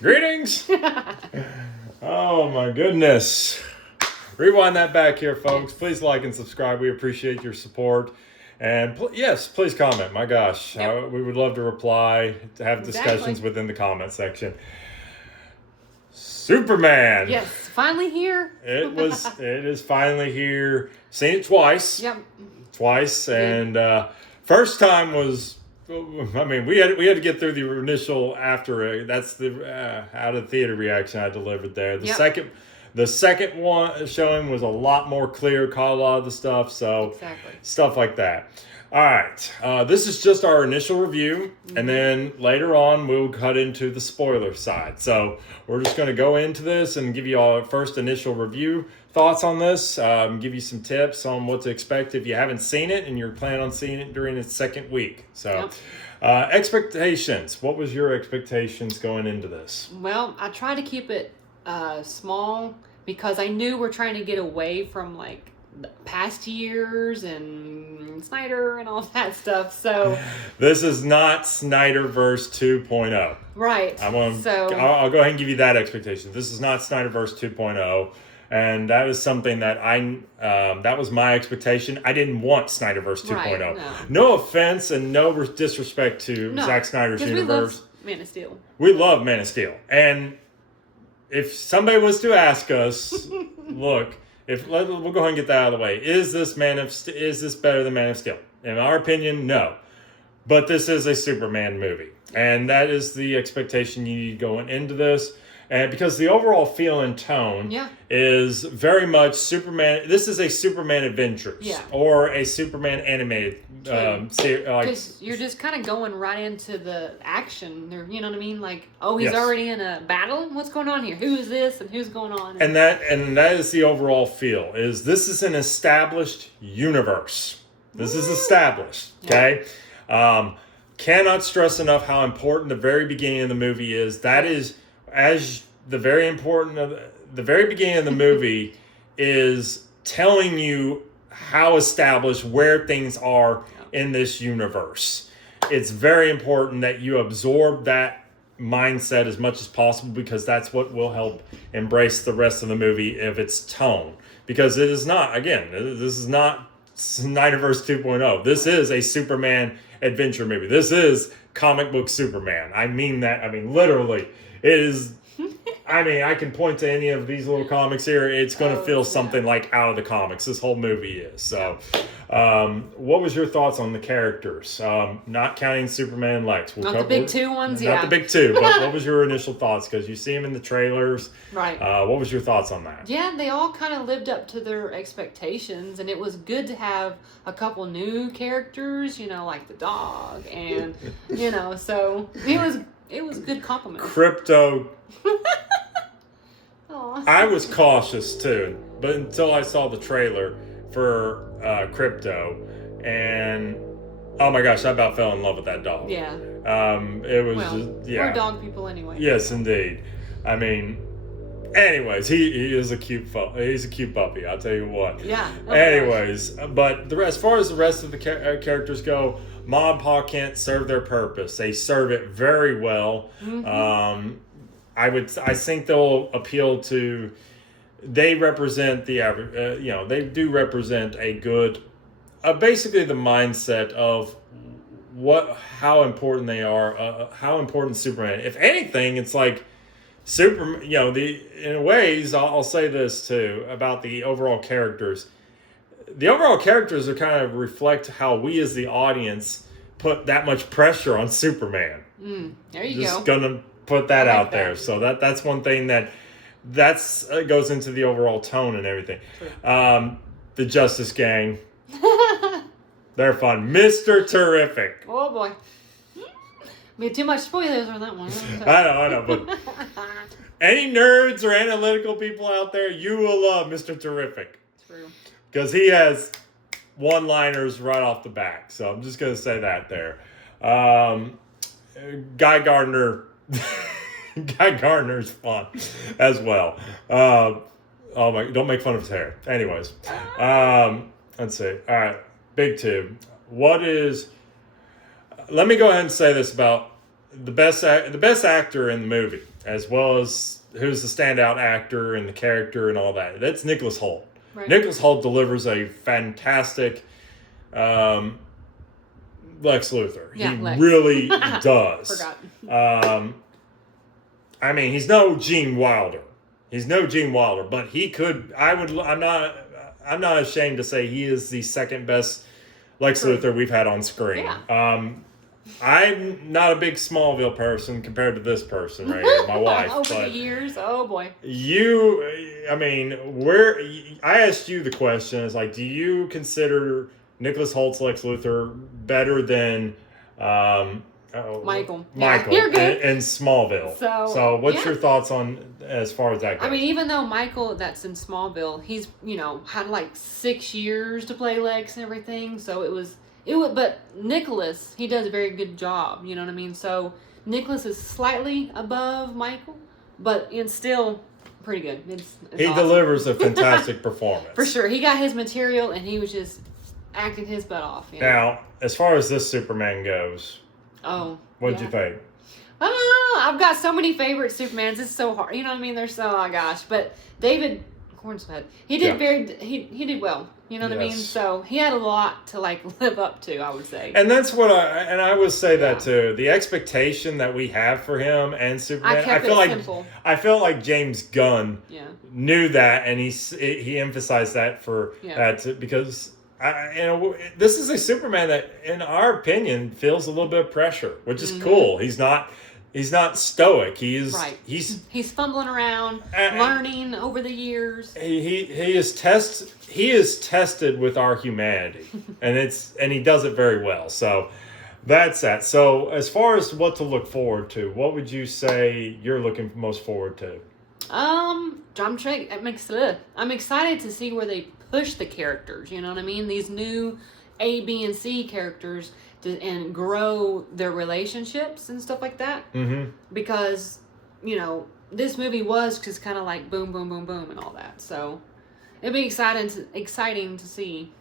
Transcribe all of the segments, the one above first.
Greetings! Oh my goodness. Rewind that back here, folks. Please like and subscribe. We appreciate your support. And yes, please comment. My gosh, we would love to reply, to have discussions within the comment section. Superman. Yes, finally here. It is finally here. Seen it twice. Yep. Twice, and first time was. I mean, we had to get through the initial after. That's the out of theater reaction I delivered there. The second one showing was a lot more clear, caught a lot of the stuff. So stuff like that. All right, this is just our initial review, and then later on we'll cut into the spoiler side. So we're just going to go into this and give you all first initial review thoughts on this, give you some tips on what to expect if you haven't seen it and you're planning on seeing it during its second week. So expectations. What was your expectations going into this? Well, I tried to keep it small because I knew we're trying to get away from like past years and Snyder and all that stuff. So this is not Snyderverse 2.0. Right. I'll go ahead and give you that expectation. This is not Snyderverse 2.0. And that was something that that was my expectation. I didn't want Snyderverse 2.0. Right, no offense and no disrespect to Zack Snyder's universe. We love Man of Steel. We love Man of Steel. And if somebody was to ask us, look, we'll go ahead and get that out of the way. Is this better than Man of Steel? In our opinion, no. But this is a Superman movie. And that is the expectation you need going into this. And because the overall feel and tone is very much Superman. This is a Superman Adventures or a Superman animated series. Because you're just kind of going right into the action. You know what I mean? Like, he's already in a battle. What's going on here? Who is this and who's going on? And that is the overall feel. This is an established universe. This is established. Okay. Cannot stress enough how important the very beginning of the movie is. That is. The very beginning of the movie is telling you how established where things are in this universe. It's very important that you absorb that mindset as much as possible because that's what will help embrace the rest of the movie of its tone. Because it is not, again, this is not Snyderverse 2.0. This is a Superman adventure movie. This is comic book Superman. I mean that. I mean, literally. It is, I can point to any of these little comics here. It's going to feel something like out of the comics. This whole movie is. So, what was your thoughts on the characters? Not counting Superman and Lex. Not the big two ones, Not the big two, but what was your initial thoughts? Because you see them in the trailers. Right. What was your thoughts on that? Yeah, they all kind of lived up to their expectations, and it was good to have a couple new characters, like the dog, and, so it was a good compliment. Crypto. I was cautious too, but until I saw the trailer for Crypto, and oh my gosh, I about fell in love with that dog. Yeah. It was we're dog people anyway. Yes, indeed. I mean, anyways, he is a cute he's a cute puppy. I'll tell you what. Yeah. Anyways, but as far as the rest of the characters go. Mom and Pa can't serve their purpose. They serve it very well. Mm-hmm. I think they'll appeal to. They represent the average. They do represent a good, basically the mindset of how important they are. How important Superman. If anything, it's like Superman. In ways, I'll say this too about the overall characters. The overall characters are kind of reflect how we as the audience put that much pressure on Superman. There you go. Just gonna put that out there. So that's one thing that's goes into the overall tone and everything. The Justice Gang, they're fun. Mr. Terrific. Oh boy. We had too much spoilers on that one. I know, but any nerds or analytical people out there, you will love Mr. Terrific. True. Because he has one-liners right off the back. So I'm just going to say that there. Guy Gardner. Guy Gardner's fun as well. Don't make fun of his hair. Anyways. Let's see. All right. Big two. Let me go ahead and say this about the best actor in the movie, as well as who's the standout actor and the character and all that. That's Nicholas Hoult. Right. Nicholas Hoult delivers a fantastic Lex Luthor. Yeah, he Lex. really does. Forgot. I mean, he's no Gene Wilder. But he could. I'm not ashamed to say he is the second best Lex Luthor we've had on screen. Yeah. I'm not a big Smallville person compared to this person right here, my wife. Over the years, oh boy. I asked you the question, is like, do you consider Nicholas Holt's Lex Luthor better than Michael? You're good. And Smallville. So what's your thoughts on as far as that goes? I mean, even though Michael, that's in Smallville, he's, had like 6 years to play Lex and everything, so it would, but Nicholas, he does a very good job, you know what I mean? So Nicholas is slightly above Michael, but it's still pretty good. It's he awesome. Delivers a fantastic performance. For sure. He got his material and he was just acting his butt off. Now, as far as this Superman goes, what'd you think? I've got so many favorite Supermans. It's so hard. You know what I mean? There's so, oh gosh. But David Cornshead, he did he did well. You know what I mean? So he had a lot to live up to, I would say. And that's what I would say that too. The expectation that we have for him and Superman, I feel like James Gunn knew that, and he emphasized that because this is a Superman that, in our opinion, feels a little bit of pressure, which is cool. He's not stoic. He's fumbling around, learning over the years. He is tested with our humanity, and he does it very well. So that's that. So as far as what to look forward to, what would you say you're looking most forward to? I'm excited to see where they push the characters. You know what I mean? These new A, B, and C characters. And grow their relationships and stuff like that. Mm-hmm. Because, this movie was just kind of like boom, boom, boom, boom and all that. So it'd be exciting to see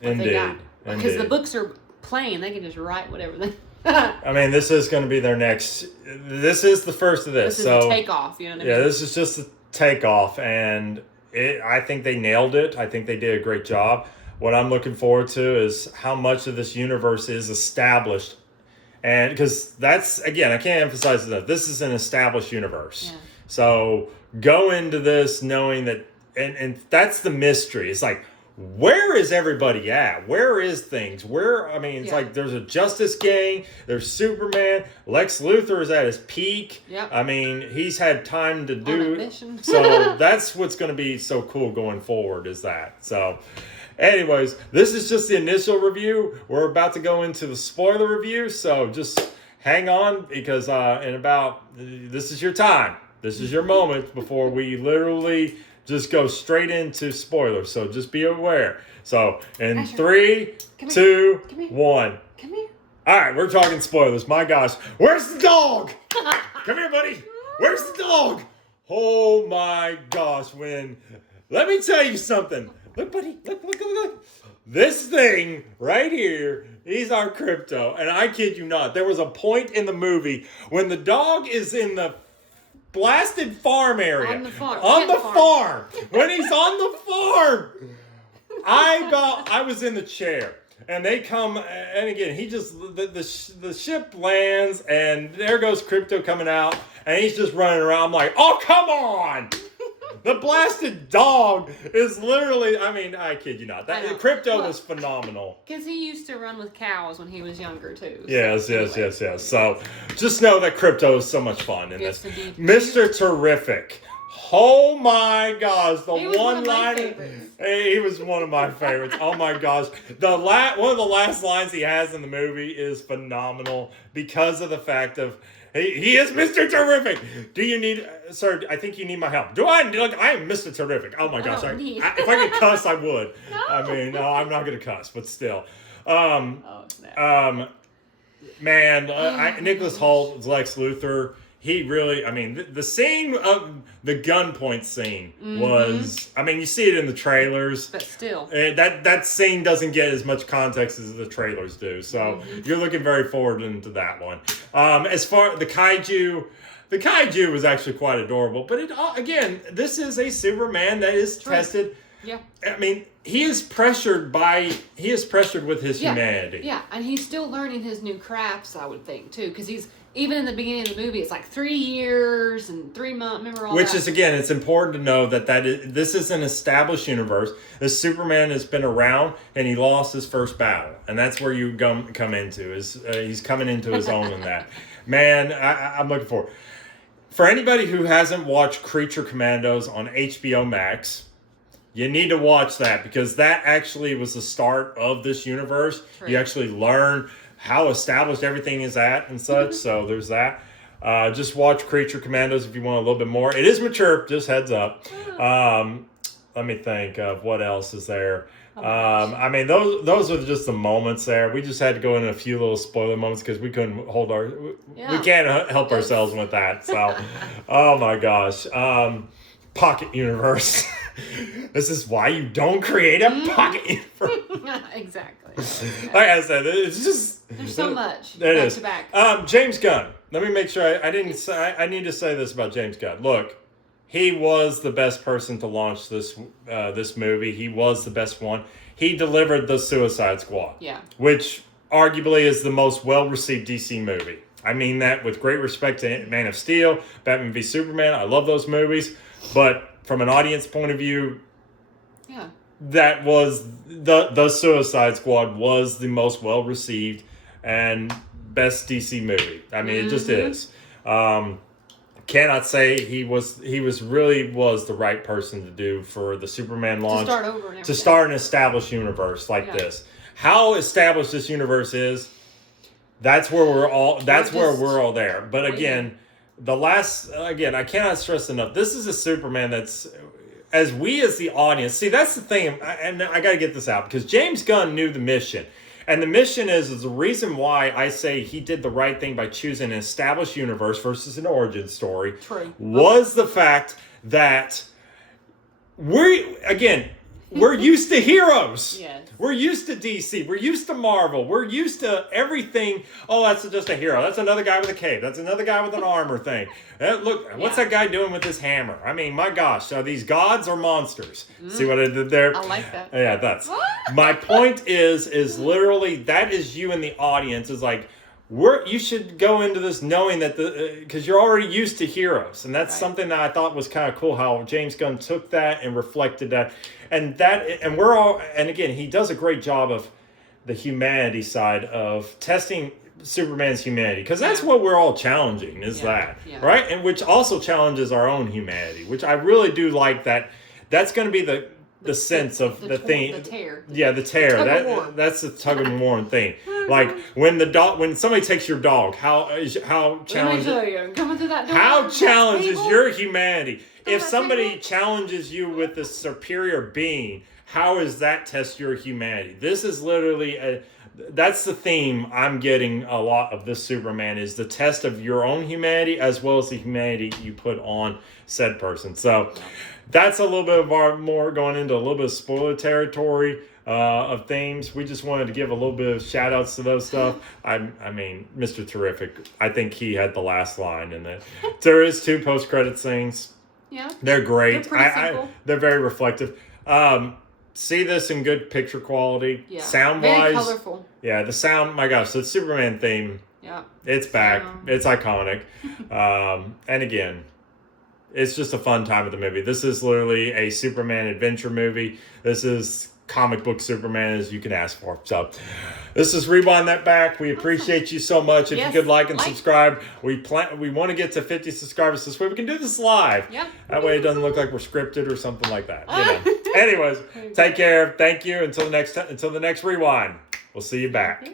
what they got. Because the books are plain. They can just write whatever they... I mean, this is going to be their next... This is the first of this. This is a takeoff, you know what I mean? Yeah, this is just a takeoff. And I think they nailed it. I think they did a great job. What I'm looking forward to is how much of this universe is established. And because that's, again, I can't emphasize enough, this is an established universe. Yeah. So go into this knowing that, and that's the mystery. It's like, where is everybody at? Where is things? It's like there's a Justice Gang, there's Superman, Lex Luthor is at his peak. Yep. I mean, he's had time to do. So that's what's going to be so cool going forward is that. So... Anyways, this is just the initial review. We're about to go into the spoiler review, so just hang on because this is your time. This is your moment before we literally just go straight into spoilers. So just be aware. So in 3, 2, 1. Come here. All right, we're talking spoilers. My gosh, where's the dog? Come here, buddy. Where's the dog? Oh my gosh, let me tell you something. Look, buddy. Look. This thing right here, he's our Crypto. And I kid you not, there was a point in the movie when the dog is in the blasted farm area. On the farm. When he's on the farm. I was in the chair. And they come, and again, the ship lands, and there goes Crypto coming out, and he's just running around. I'm like, oh, come on! The blasted dog is literally, I kid you not. Crypto was phenomenal. Because he used to run with cows when he was younger, too. So yes. So just know that Crypto is so much fun in this. Indeed. Mr. Terrific. Oh my gosh. He was one of my favorites. Oh my gosh. One of the last lines he has in the movie is phenomenal because of the fact of, he is Mr. Terrific. Do you need, sir, I think you need my help. I am Mr. Terrific. Oh my gosh. If I could cuss, I would. No. No, I'm not going to cuss, but still. Nicholas Hoult, Lex Luthor, he really, I mean, the scene of the gunpoint scene was, I mean, you see it in the trailers. But still. That scene doesn't get as much context as the trailers do. So you're looking very forward into that one. As far the kaiju was actually quite adorable. But again, this is a Superman that is tested. Yeah. I mean, he is pressured with his humanity. Yeah, and he's still learning his new crafts, I would think, too. Because he's, even in the beginning of the movie, it's like 3 years and 3 months. Remember all that? Which is, again, it's important to know that this is an established universe. This Superman has been around, and he lost his first battle. And that's where you come into. He's coming into his own in that. Man, I'm looking forward. For anybody who hasn't watched Creature Commandos on HBO Max, you need to watch that, because that actually was the start of this universe. True. You actually learn how established everything is at and such. So there's that. Just watch Creature Commandos if you want a little bit more. It is mature, just heads up. Let me think of what else is there. I mean, those are just the moments there. We just had to go in a few little spoiler moments because we couldn't hold we can't help ourselves with that. So, oh my gosh. Pocket universe. This is why you don't create a pocket universe. Exactly. Like I said, it's just there's so much. It is. To back. James Gunn. Let me make sure I didn't say. I need to say this about James Gunn. Look, he was the best person to launch this movie. He was the best one. He delivered the Suicide Squad. Yeah. Which arguably is the most well-received DC movie. I mean that with great respect to Man of Steel, Batman v Superman. I love those movies, but from an audience point of view, that was the Suicide Squad was the most well received and best DC movie. I mean, it just is. Cannot say he really was the right person to do for the Superman launch. To start over and everything. To start an established universe like this. How established this universe is, that's where we're all there. But again, I cannot stress enough, this is a Superman that's, as the audience, see, that's the thing, and I got to get this out, because James Gunn knew the mission. And the mission is the reason why I say he did the right thing by choosing an established universe versus an origin story. True. Was the fact that we're used to heroes. Yes. We're used to DC. We're used to Marvel. We're used to everything. Oh, that's just a hero. That's another guy with a cape. That's another guy with an armor thing. Look, what's that guy doing with his hammer? I mean, my gosh, are these gods or monsters? See what I did there? I like that. Yeah, that's. My point is literally that is you in the audience is like, you should go into this knowing that because you're already used to heroes, and that's something that I thought was kind of cool how James Gunn took that and reflected that, and again he does a great job of the humanity side of testing Superman's humanity, because that's what we're all challenging right, and which also challenges our own humanity, which I really do like that. That's going to be the sense of the thing. The tear. Yeah, the tear. That's the tug and war thing. Like when somebody takes your dog, how challenges coming through that door. How challenges your humanity? If somebody challenges you with a superior being, how does that test your humanity? This is literally that's the theme I'm getting a lot of this Superman, is the test of your own humanity as well as the humanity you put on said person. So that's a little bit of our more going into a little bit of spoiler territory of themes. We just wanted to give a little bit of shout outs to those stuff. I mean, Mr. Terrific, I think he had the last line in it. There is 2 post-credit scenes. Yeah. They're great. They're very reflective. See this in good picture quality. Yeah. Sound-wise. Very colorful. Yeah, the sound, my gosh, the Superman theme. Yeah. It's back. It's iconic. And again, it's just a fun time of the movie. This is literally a Superman adventure movie. This is comic book Superman as you can ask for. So this is Rewind That Back. We appreciate you so much. If you could like and subscribe. We want to get to 50 subscribers this way. We can do this live. Yeah. That way it doesn't look like we're scripted or something like that. Anyways, take care. Thank you. Until the next Rewind. We'll see you back. Yeah.